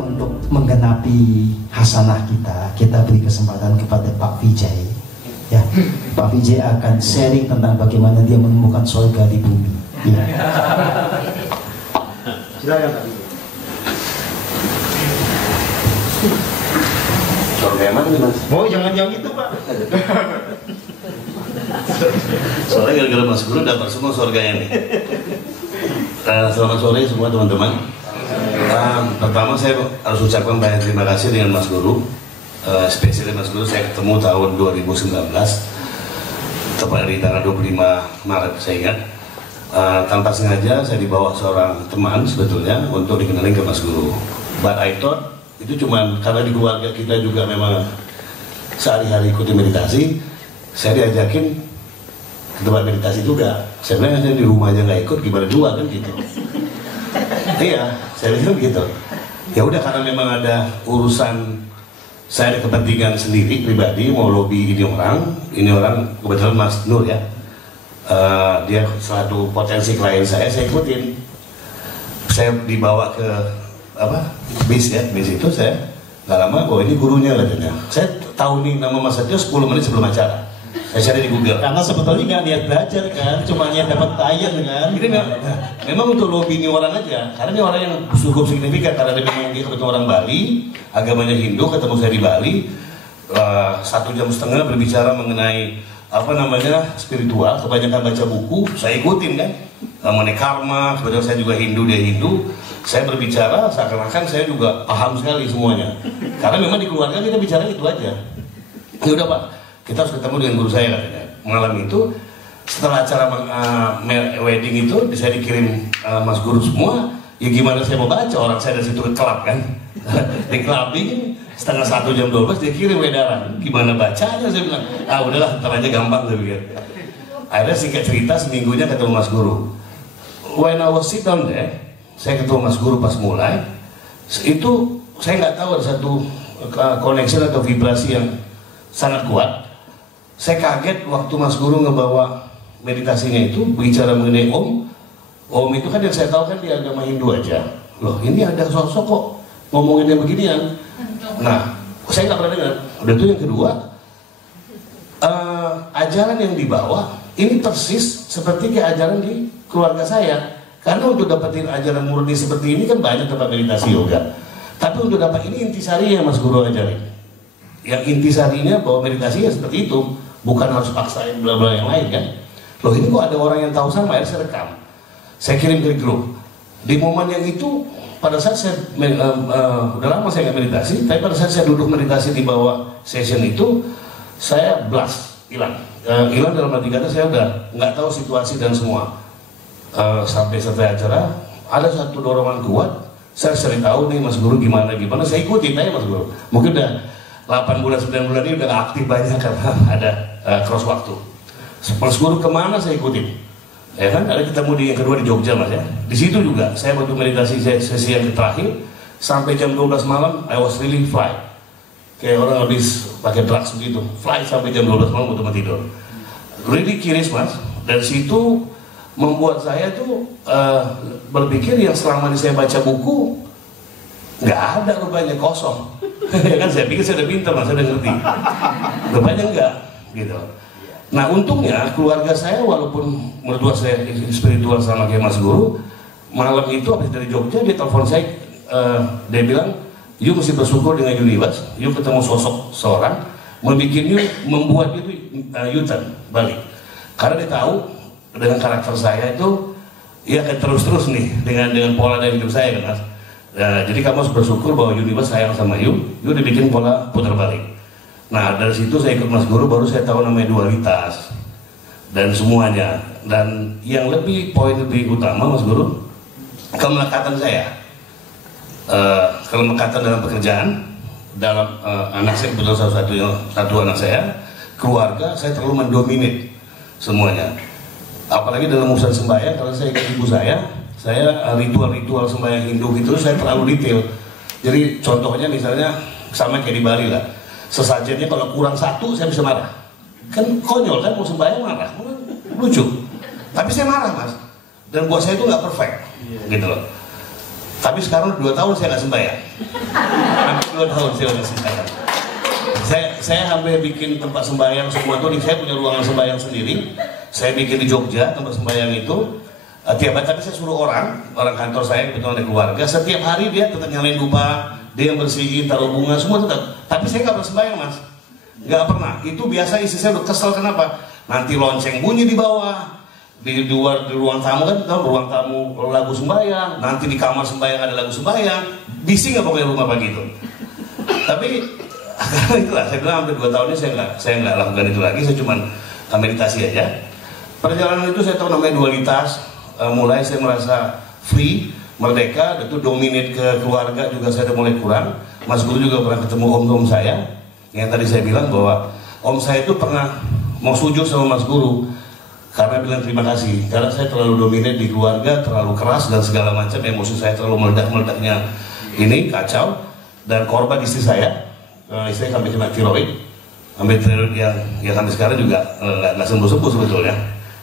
untuk menggenapi hasanah kita beri kesempatan kepada Pak Vijay. Ya, Pak Vijay akan sharing tentang bagaimana dia menemukan surga di bumi. Ya. Silakan Pak Vijay. Surga yang mana nih Mas? Oh, jangan yang itu Pak. Soalnya gara-gara Mas Guru dapat semua surganya nih. Selamat sore semua teman-teman. Pertama saya harus ucapkan banyak terima kasih dengan Mas Guru. Spesialnya Mas Guru saya ketemu tahun 2019, tepat di tanggal 25 Maret saya ingat. Tanpa sengaja saya dibawa seorang teman sebetulnya untuk dikenalin ke Mas Guru. But I thought itu cuma karena di keluarga kita juga memang sehari-hari ikuti meditasi, saya diajakin ke tempat meditasi juga. Sebenarnya saya di rumah aja nggak ikut, gimana dua kan gitu. Iya, saya bilang gitu. Ya udah karena memang ada urusan, saya ada kepentingan sendiri pribadi mau lobby ini orang kebetulan Mas Nur ya, dia suatu potensi klien saya ikutin. Saya dibawa ke bis itu saya nggak lama, oh ini gurunya katanya. Saya tahu nih nama Mas Satyo 10 menit sebelum acara. Saya cari di Google. Karena sebetulnya nggak niat belajar kan, cuma niat dapat tayang kan. Ini memang untuk lobby ini orang aja, karena ini orang yang cukup signifikan karena dia memang dia kebetulan orang Bali, agamanya Hindu, ketemu saya di Bali, 1,5 jam berbicara mengenai spiritual, kebanyakan baca buku, saya ikutin kan, mengenai karma, kebetulan saya juga Hindu, dia Hindu, saya berbicara seakan-akan saya juga paham sekali semuanya, karena memang di keluarga kita bicara itu aja. Ya udah Pak, kita harus ketemu dengan guru saya katanya. Malam itu setelah acara wedding itu saya dikirim Mas Guru semua, ya gimana saya mau baca, orang saya dari situ ke klub kan, di clubbing setengah 1 jam 12 dia kirim edaran, gimana bacanya, saya bilang udahlah ntar aja gampang saya pikir. Akhirnya singkat cerita seminggunya ketemu Mas Guru. When I was sit down there, saya ketemu Mas Guru pas mulai itu saya nggak tahu ada satu connection atau vibrasi yang sangat kuat. Saya kaget waktu Mas Guru ngebawa meditasinya itu bicara mengenai Om itu kan yang saya tahu kan di agama Hindu aja. Loh ini ada sosok kok ngomongin yang beginian. Nah, saya nggak pernah dengar. Udah itu yang kedua, ajaran yang dibawa ini persis seperti kayak ajaran di keluarga saya. Karena untuk dapetin ajaran murni seperti ini kan banyak tempat meditasi yoga. Tapi untuk dapat ini intisarinya Mas Guru ajarin. Yang intisarinya bahwa meditasi ya seperti itu, bukan harus paksain bla-bla yang lain kan. Loh ini kok ada orang yang tahu sama, akhirnya saya rekam. Saya kirim ke grup. Di momen yang itu, pada saat saya udah lama saya nggak meditasi, tapi pada saat saya duduk meditasi di bawah session itu, saya blast, hilang. Hilang dalam arti kata saya udah nggak tahu situasi dan semua. Sampai selesai acara, ada satu dorongan kuat. Saya cari tahu nih Mas Guru gimana, saya ikutin aja Mas Guru. Mungkin udah 8 bulan, 9 bulan ini udah gak aktif banyak karena ada cross waktu. Mas Guru kemana saya ikutin. Ya kan, ada ketemu di yang kedua di Jogja Mas ya. Di situ juga saya waktu meditasi sesi yang terakhir sampai jam 12 malam I was really fly. Kayak orang habis pakai drugs begitu. Fly sampai jam 12 malam untuk tidur. Really curious Mas. Dan situ membuat saya tuh berpikir yang selama ini saya baca buku nggak ada rupanya, kosong. Ya kan saya pikir saya udah pintar Mas, saya udah ngerti. Rupanya enggak gitu. Nah untungnya keluarga saya walaupun mertua saya spiritual sama kayak Mas Guru, malam itu habis dari Jogja dia telepon saya, dia bilang you mesti bersyukur dengan universe, you ketemu sosok seorang membuat itu U-turn balik, karena dia tahu dengan karakter saya itu ya akan terus nih dengan pola dari hidup saya kan Mas. Jadi kamu harus bersyukur bahwa universe sayang sama you dibikin pola putar balik. Nah dari situ saya ikut Mas Guru, baru saya tahu namanya dualitas dan semuanya. Dan yang poin lebih utama Mas Guru, kemelekatan saya, kemelekatan dalam pekerjaan, dalam anak saya betul satu anak saya, keluarga saya terlalu mendominate semuanya. Apalagi dalam urusan sembahyang, kalau saya ikut ibu saya ritual-ritual sembahyang Hindu gitu saya terlalu detail. Jadi contohnya misalnya sama kayak di Bali lah, sesajennya kalau kurang satu saya bisa marah. Kan konyol kan, mau sembahyang marah, lucu. Tapi saya marah Mas. Dan buat saya itu nggak perfect, gitu loh. Tapi sekarang 2 tahun saya nggak sembahyang. Hampir 2 tahun saya nggak sembahyang. Saya hampir bikin tempat sembahyang semua tuh. Saya punya ruangan sembahyang sendiri. Saya bikin di Jogja tempat sembahyang itu. Tiap hari tapi saya suruh orang kantor saya, kebetulan ada keluarga. Setiap hari dia tetap nyalain dupa, dia yang bersihin, taruh bunga, semua tetap. Tapi saya nggak pernah sembahyang, Mas. Nggak pernah. Itu biasa istri saya udah kesel, kenapa? Nanti lonceng bunyi di bawah. Di ruang tamu kan, ruang tamu lagu sembahyang. Nanti di kamar sembahyang ada lagu sembahyang. Bising nggak pokoknya rumah pagi itu. Tapi karena itulah, saya bilang hampir 2 tahun ini saya nggak lakukan itu lagi. Saya cuma meditasi aja. Perjalanan itu saya tahu namanya dualitas. Mulai saya merasa free, merdeka, itu dominate ke keluarga juga saya udah mulai kurang. Mas Guru juga pernah ketemu om saya, yang tadi saya bilang bahwa om saya itu pernah mau sujud sama Mas Guru karena bilang terima kasih, karena saya terlalu dominate di keluarga, terlalu keras dan segala macam, emosi saya terlalu meledak-meledaknya ini kacau, dan korban istri saya sampai kena tiroid, yang sampai sekarang juga nggak sembuh-sembuh sebetulnya,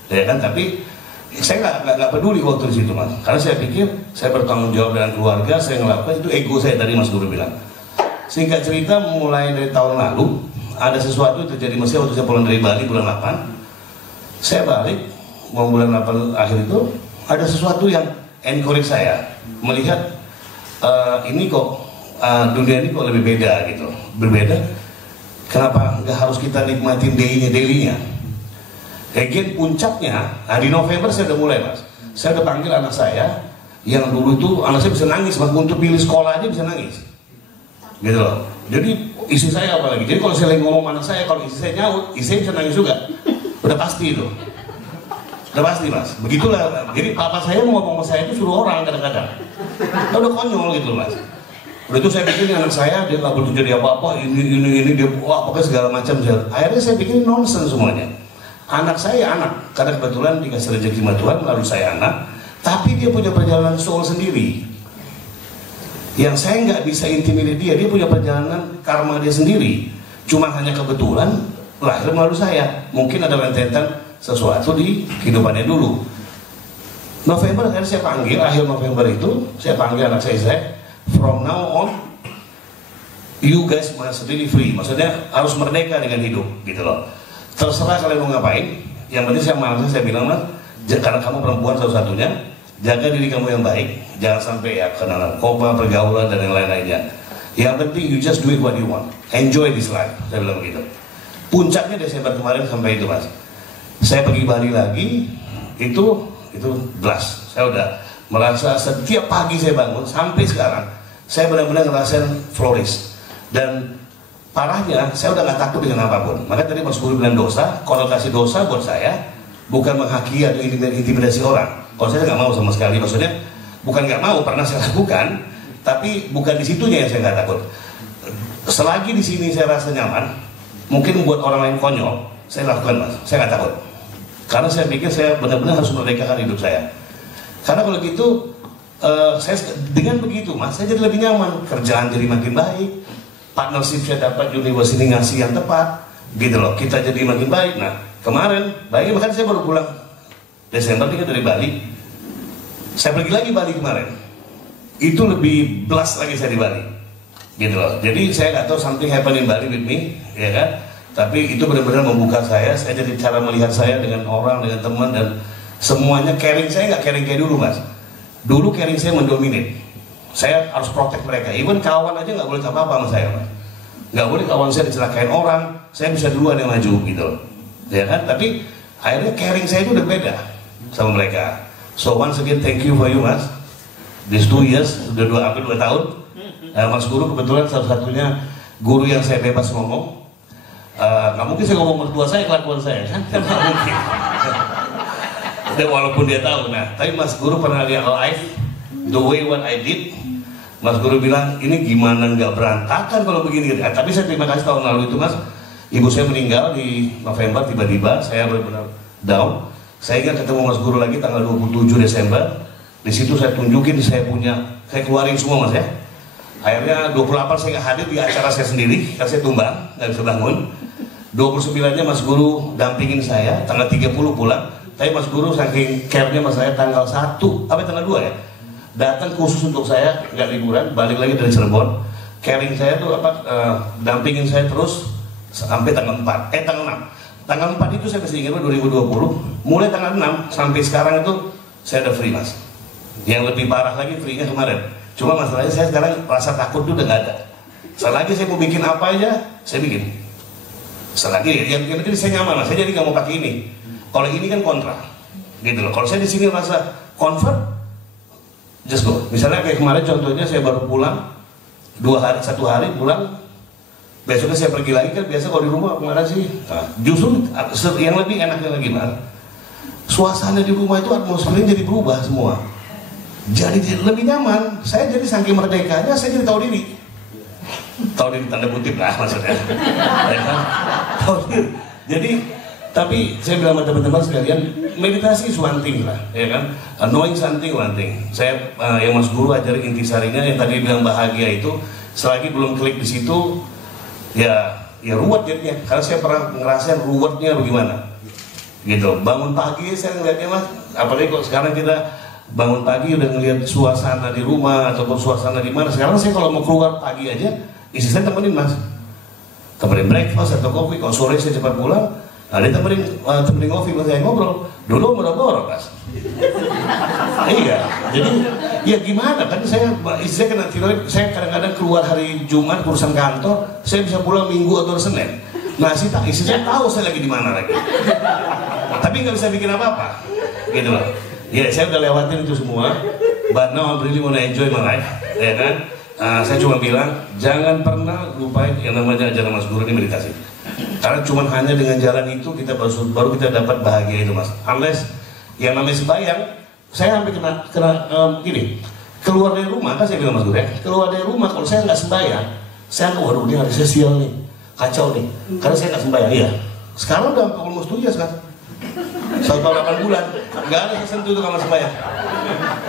ya kan? Tapi saya nggak peduli waktu di situ, Mas, karena saya pikir saya bertanggung jawab dengan keluarga, saya ngelakukan itu ego saya tadi Mas Guru bilang. Singkat cerita, mulai dari tahun lalu ada sesuatu terjadi Mesir waktu saya pulang dari Bali bulan 8. Saya balik mau bulan 8 akhir itu ada sesuatu yang encourage saya melihat ini kok dunia ini kok lebih beda gitu, berbeda. Kenapa nggak harus kita nikmatin dailynya? Again puncaknya, di November saya udah mulai, Mas. Saya udah panggil anak saya, yang dulu itu anak saya bisa nangis, Mas, untuk pilih sekolah aja bisa nangis, gitu loh. Jadi istri saya apalagi, jadi kalau saya lagi ngomong anak saya, kalau istri saya nyaut, istri saya bisa nangis juga. Udah pasti itu, udah pasti, Mas. Begitulah. Jadi papa saya ngomong sama saya itu suruh orang kadang-kadang. Udah konyol gitu, Mas. Udah itu saya pikir anak saya dia nggak butuh jadi apa-apa, ini dia wah pokoknya segala macam. Akhirnya saya pikir nonsense semuanya. Anak saya anak, karena kebetulan dikasih rezeki sama Tuhan, lalu saya anak, tapi dia punya perjalanan soul sendiri. Yang saya nggak bisa intimidate dia punya perjalanan karma dia sendiri. Cuma hanya kebetulan lahir melalui saya. Mungkin ada rentetan sesuatu di kehidupannya dulu. November akhirnya saya panggil, akhir November itu saya panggil anak saya, from now on you guys must really free. Maksudnya harus merdeka dengan hidup, gitu loh. Terserah kalian mau ngapain, yang penting saya bilang, Mas, karena kamu perempuan satu-satunya, jaga diri kamu yang baik, jangan sampai ya kena narkoba, pergaulan dan yang lain-lainnya. Yang penting you just do it what you want, enjoy this life, saya bilang begitu. Puncaknya Desember kemarin sampai itu, Mas. Saya pergi Bali lagi, itu blast. Saya udah merasa setiap pagi saya bangun sampai sekarang, saya benar-benar ngerasain flourish. Dan parahnya, saya udah gak takut dengan apapun. Makanya tadi Mas Guru bilang dosa, konotasi dosa buat saya bukan menghakimi atau intimidasi orang. Kalau saya nggak mau sama sekali, maksudnya bukan nggak mau, pernah saya lakukan, tapi bukan di situnya yang saya nggak takut. Selagi di sini saya rasa nyaman, mungkin buat orang lain konyol, saya lakukan, Mas. Saya nggak takut, karena saya pikir saya benar-benar harus merdekakan hidup saya. Karena kalau gitu, saya dengan begitu, Mas, saya jadi lebih nyaman, kerjaan jadi makin baik. Partnership saya dapat, universe ini ngasih yang tepat, gitu loh, kita jadi makin baik. Nah, kemarin, baik, bahkan saya baru pulang Desember ini dari Bali. Saya pergi lagi Bali kemarin. Itu lebih blast lagi saya di Bali, gitu loh. Jadi saya nggak tahu something happen in Bali with me, ya kan? Tapi itu benar-benar membuka saya jadi cara melihat saya dengan orang, dengan teman, dan semuanya caring. Saya nggak caring kayak dulu, Mas. Dulu caring saya mendominate. Saya harus protect mereka, even kawan aja nggak boleh apa-apa sama saya, Mas. Nggak boleh kawan saya dicelakain orang, saya bisa duluan yang maju, gitu loh, ya kan? Tapi akhirnya caring saya itu udah beda sama mereka. So once again thank you for you, Mas. These 2 years, udah hampir 2 tahun. Mas Guru kebetulan satu-satunya guru yang saya bebas ngomong. Nggak mungkin saya ngomong mertua saya, kelakuan saya, kan? Nggak mungkin. Dan walaupun dia tahu, nah, tapi Mas Guru pernah lihat live the way what I did. Mas Guru bilang, ini gimana nggak berantakan kalau begini. Tapi saya terima kasih tahun lalu itu, Mas. Ibu saya meninggal di November tiba-tiba, saya benar-benar down. Saya ingat ketemu Mas Guru lagi tanggal 27 Desember. Di situ saya tunjukin, saya keluarin semua, Mas, ya. Akhirnya 28 saya nggak hadir di acara saya sendiri, karena saya tumbang, nggak bisa bangun. 29-nya Mas Guru dampingin saya, tanggal 30 pulang. Tapi Mas Guru saking care-nya Mas saya tanggal 1, apa tanggal 2 ya? datang khusus untuk saya, nggak liburan, balik lagi dari Cirebon, carrying saya tuh dampingin saya terus sampai tanggal 4, tanggal 6. Tanggal 4 itu saya masih ingat 2020, mulai tanggal 6 sampai sekarang itu saya udah free mas. Yang lebih parah lagi free-nya kemarin. Cuma masalahnya saya sekarang rasa takut itu udah nggak ada. Selagi saya mau bikin apa aja, saya bikin. Selagi yang penting saya nyaman lah, saya jadi nggak mau pakai ini. Kalau ini kan kontra, gitu loh. Kalau saya di sini rasa convert, just go. Misalnya kayak kemarin contohnya saya baru pulang 2 hari, 1 hari pulang, besoknya saya pergi lagi kan biasa kalau di rumah kemana sih? Nah, justru yang lebih enaknya lagi mas, suasana di rumah itu atmosfernya jadi berubah semua. Jadi lebih nyaman. Saya jadi saking merdekanya, saya jadi tahu diri. Tahu diri tanda kutip lah maksudnya. Ya kan? Tahu diri. Jadi tapi saya bilang sama teman-teman sekalian, meditasi is one thing lah, ya kan? Knowing something one thing. Saya yang Mas Guru ajarin intisarinya yang tadi bilang bahagia itu, selagi belum klik di situ, ya ruwet jadinya. Karena saya pernah ngerasain ruwetnya bagaimana, gitu. Bangun pagi saya ngeliatnya mas, apalagi kok sekarang kita bangun pagi udah ngeliat suasana di rumah ataupun suasana di mana. Sekarang saya kalau mau keluar pagi aja, istri saya temenin mas, temenin breakfast atau kopi. Kalau sore saya cepat pulang, ada temenin kopi, saya ngobrol. Dulu boro-boro mas. Iya, jadi ya gimana kan saya istri kena tiroid. Saya kadang-kadang keluar hari Jumat urusan kantor, saya bisa pulang Minggu atau Senin. Nah istri saya tahu saya lagi di mana lagi, tapi nggak bisa bikin apa-apa, gitu loh. Ya saya udah lewatin itu semua, but now I really wanna enjoy my life, ya kan? Saya cuma bilang jangan pernah lupain yang namanya ajaran Mas Guru ini meditasi. Karena cuma hanya dengan jalan itu kita baru kita dapat bahagia itu mas. Unless yang namanya sembahyang, saya sampai kena gini, keluar dari rumah kan saya bilang Mas Guru ya, keluar dari rumah kalau saya nggak sembahyang, saya waduh ini hari saya sial nih, kacau nih, karena saya nggak sembahyang. Iya. Sekarang udah 47 ya sekarang. 1 tahun 8 bulan, nggak ada saya sentuh itu kamar sembahyang.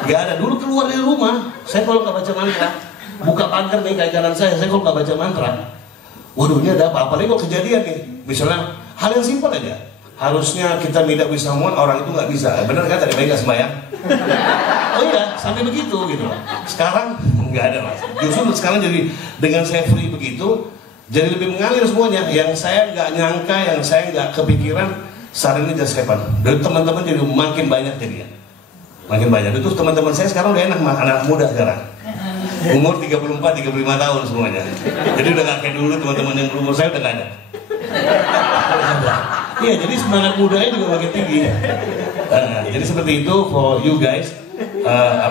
Nggak ada. Dulu keluar dari rumah, saya kalau nggak baca mantra, buka pagar nih kayak jalan saya kalau nggak baca mantra, waduh ini ada apa? Apalagi kalau kejadian nih, misalnya hal yang simpel aja. Harusnya kita tidak bisa mohon, orang itu nggak bisa. Benar kan tadi baik nggak sembahyang? Oh iya, sampai begitu gitu. Sekarang nggak ada mas. Justru sekarang jadi dengan saya free begitu, jadi lebih mengalir semuanya. Yang saya nggak nyangka, yang saya nggak kepikiran, saat ini just happen. Dan teman-teman jadi makin banyak jadinya. Makin banyak. Itu teman-teman saya sekarang udah enak, anak muda sekarang. Umur 34, 35 tahun semuanya. Jadi udah gak kayak dulu teman-teman yang berumur saya udah gak ada. Iya, jadi semangat mudanya juga makin tinggi. Jadi seperti itu for you guys.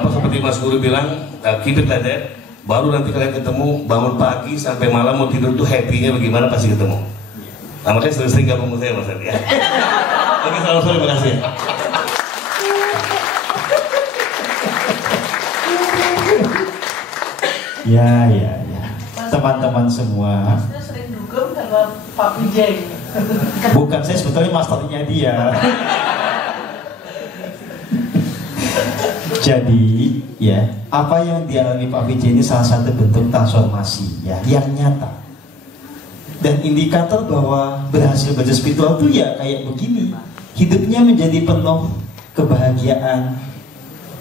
Seperti Mas Guru bilang, keep it like that. Baru nanti kalian ketemu, bangun pagi sampai malam mau tidur tuh happy-nya bagaimana pasti ketemu. Nah, makanya sering-sering gabung sama saya mas ya. Oke, selamat sore, terima kasih. Ya. Teman-teman semua. Saya sering dugem sama Pak Vijay. Bukan, saya sebetulnya masternya dia. Jadi, ya, apa yang dialami Pak Vijay ini salah satu bentuk transformasi, ya, yang nyata. Dan indikator bahwa berhasil belajar spiritual itu ya kayak begini. Hidupnya menjadi penuh kebahagiaan,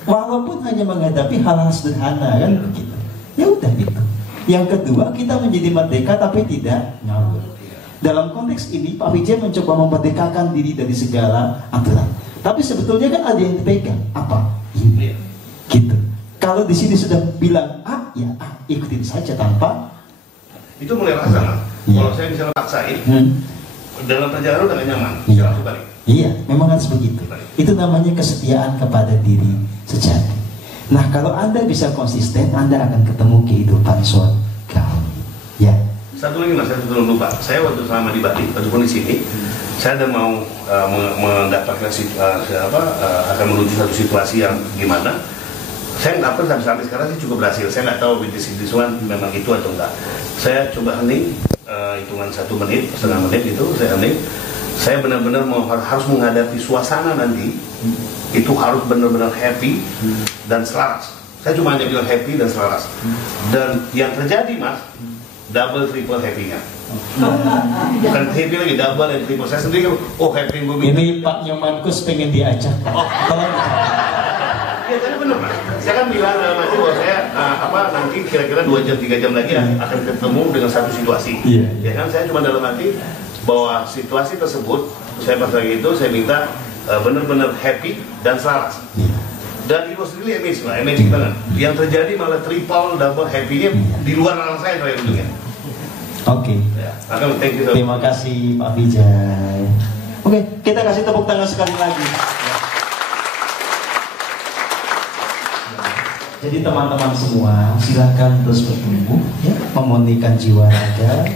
walaupun hanya menghadapi hal-hal sederhana kan begitu. Ya udah gitu. Yang kedua, kita menjadi merdeka tapi tidak ngawur. Dalam konteks ini, Pak Vijay mencoba memerdekakan diri dari segala aturan. Tapi sebetulnya kan ada yang dipegang. Apa? Ini. Gitu. Kalau di sini sudah bilang A, ya A, ikutin saja tanpa. Itu mulai rasa kan? Ya. Kalau saya bisa paksain, dalam perjalanan udah gak nyaman. Iya. Balik. Iya, memang harus begitu. Itu namanya kesetiaan kepada diri sejati. Nah, kalau Anda bisa konsisten, Anda akan ketemu kehidupan surgawi. Ya. Satu lagi mas, saya belum lupa. Saya waktu selama di Bali, ataupun di sini, saya ada mau mendapatkan akan menuju satu situasi yang gimana. Saya nggak pernah sampai sekarang sih cukup berhasil. Saya nggak tahu this one memang itu atau enggak. Saya coba hening, hitungan 1 menit, setengah menit itu saya hening. Saya benar-benar harus menghadapi suasana nanti. Itu harus benar-benar happy dan selaras. Saya cuma hanya bilang happy dan selaras. Dan yang terjadi mas, double triple happy-nya. Bukan happy lagi, double dan triple. Saya sendiri happy gue. Ini Pak Nyomankus pengen diajak. Iya tadi benar mas. Saya kan bilang dalam hati bahwa saya nanti kira-kira 2 jam 3 jam lagi akan ketemu dengan satu situasi. Ya kan, saya cuma dalam hati bahwa situasi tersebut saya pas lagi itu saya minta benar-benar happy dan selaras. Dan it was really amazing banget. Yang terjadi malah triple double happy-nya di luar alam saya saya untungnya. Oke. Thank you. Terima kasih Pak Vijay. Oke, kita kasih tepuk tangan sekali lagi. Jadi teman-teman semua silakan terus bertumbuh, ya, memurnikan jiwa raga,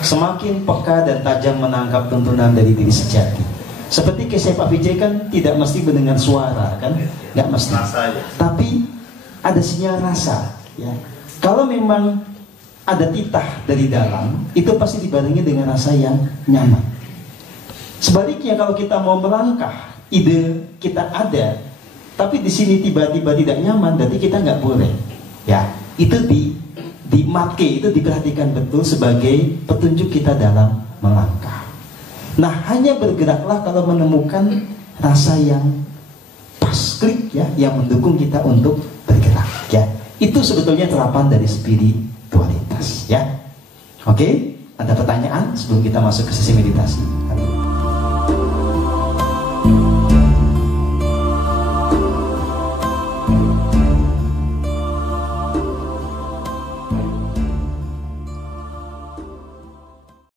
semakin peka dan tajam menangkap tuntunan dari diri sejati. Seperti kisah Pak Vijay kan tidak mesti mendengar suara kan, nggak mesti. Tapi ada sinyal rasa, ya. Kalau memang ada titah dari dalam, itu pasti dibarengi dengan rasa yang nyaman. Sebaliknya kalau kita mau melangkah, ide kita ada, tapi di sini tiba-tiba tidak nyaman, berarti kita nggak boleh. Ya, itu itu diperhatikan betul sebagai petunjuk kita dalam melangkah. Nah, hanya bergeraklah kalau menemukan rasa yang pas, klik ya, yang mendukung kita untuk bergerak. Ya, itu sebetulnya terapan dari spiritualitas. Ya, oke. Ada pertanyaan sebelum kita masuk ke sesi meditasi?